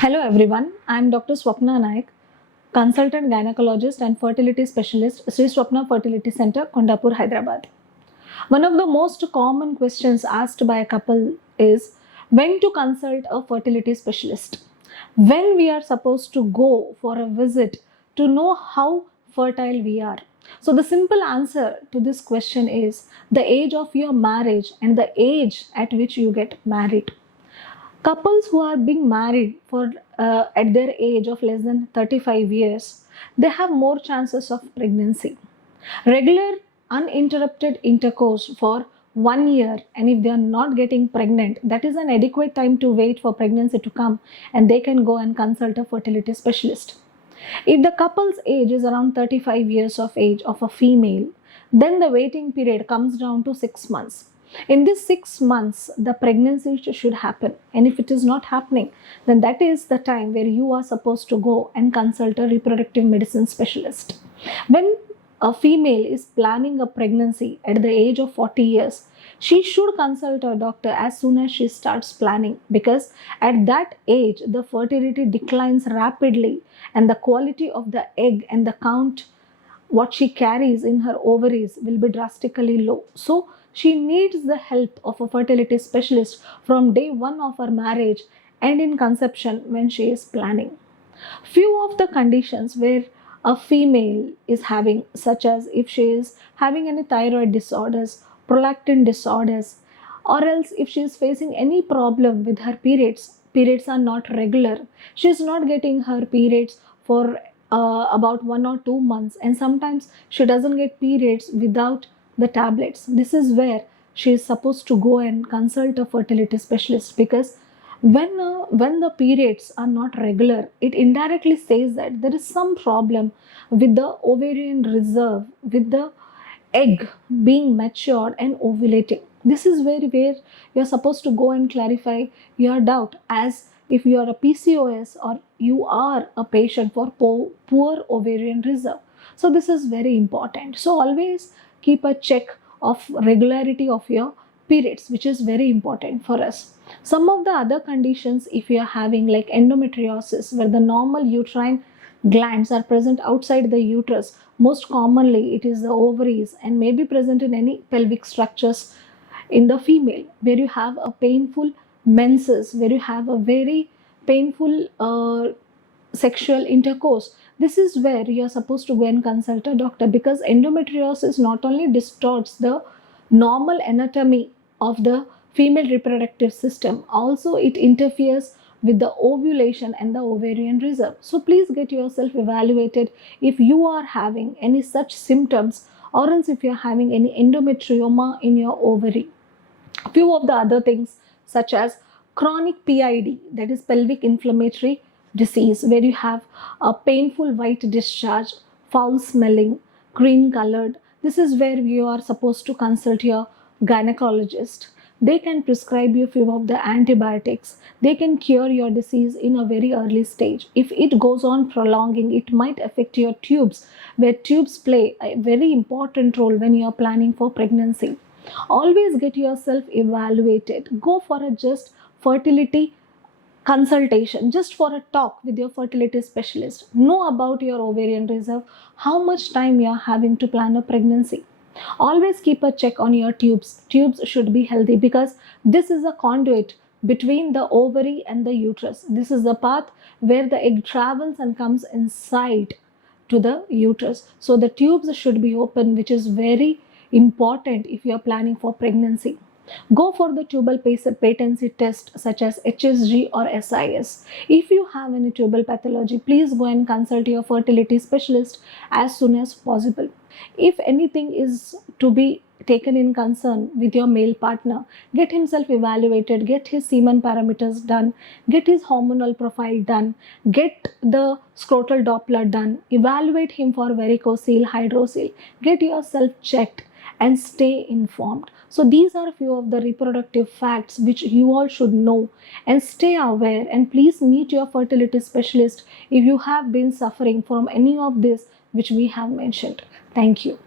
Hello everyone, I am Dr. Swapna Naik, consultant gynecologist and fertility specialist, Sri Swapna Fertility Center, Kondapur, Hyderabad. One of the most common questions asked by a couple is when to consult a fertility specialist. When we are supposed to go for a visit to know how fertile we are. So the simple answer to this question is the age of your marriage and the age at which you get married. Couples who are being married for at their age of less than 35 years, they have more chances of pregnancy. Regular uninterrupted intercourse for 1 year, and if they are not getting pregnant, that is an adequate time to wait for pregnancy to come, and they can go and consult a fertility specialist. If the couple's age is around 35 years of age of a female, then the waiting period comes down to 6 months. In this 6 months, the pregnancy should happen. And if it is not happening, then that is the time where you are supposed to go and consult a reproductive medicine specialist. When a female is planning a pregnancy at the age of 40 years, she should consult her doctor as soon as she starts planning, because at that age the fertility declines rapidly and the quality of the egg and the count what she carries in her ovaries will be drastically low. So she needs the help of a fertility specialist from day one of her marriage and in conception when she is planning. Few of the conditions where a female is having, such as if she is having any thyroid disorders, prolactin disorders, or else if she is facing any problem with her periods are not regular, she is not getting her periods for about 1 or 2 months, and sometimes she doesn't get periods without the tablets. This is where she is supposed to go and consult a fertility specialist, because when the periods are not regular, it indirectly says that there is some problem with the ovarian reserve, with the egg being matured and ovulating. This is where you're supposed to go and clarify your doubt, as if you are a PCOS or you are a patient for poor ovarian reserve. So this is very important. So always keep a check of regularity of your periods, which is very important for us. Some of the other conditions, if you are having like endometriosis, where the normal uterine glands are present outside the uterus, most commonly it is the ovaries and may be present in any pelvic structures in the female, where you have a painful menses, where you have a very painful sexual intercourse. This is where you are supposed to go and consult a doctor, because endometriosis not only distorts the normal anatomy of the female reproductive system, also it interferes with the ovulation and the ovarian reserve. So please get yourself evaluated if you are having any such symptoms, or else if you are having any endometrioma in your ovary. A few of the other things, such as chronic PID, that is pelvic inflammatory disease, where you have a painful white discharge, foul smelling, green colored. This is where you are supposed to consult your gynecologist. They can prescribe you few of the antibiotics. They can cure your disease in a very early stage. If it goes on prolonging, it might affect your tubes, where tubes play a very important role when you are planning for pregnancy. Always get yourself evaluated. Go for a just fertility consultation, just for a talk with your fertility specialist. Know about your ovarian reserve, how much time you are having to plan a pregnancy. Always keep a check on your tubes. Tubes should be healthy, because this is a conduit between the ovary and the uterus. This is the path where the egg travels and comes inside to the uterus. So the tubes should be open, which is very important if you are planning for pregnancy. Go for the tubal patency test, such as HSG or SIS. If you have any tubal pathology, please go and consult your fertility specialist as soon as possible. If anything is to be taken in concern with your male partner, get himself evaluated, get his semen parameters done, get his hormonal profile done, get the scrotal Doppler done, evaluate him for varicocele, hydrocele, get yourself checked and stay informed. So these are a few of the reproductive facts which you all should know, and stay aware, and please meet your fertility specialist if you have been suffering from any of this which we have mentioned. Thank you.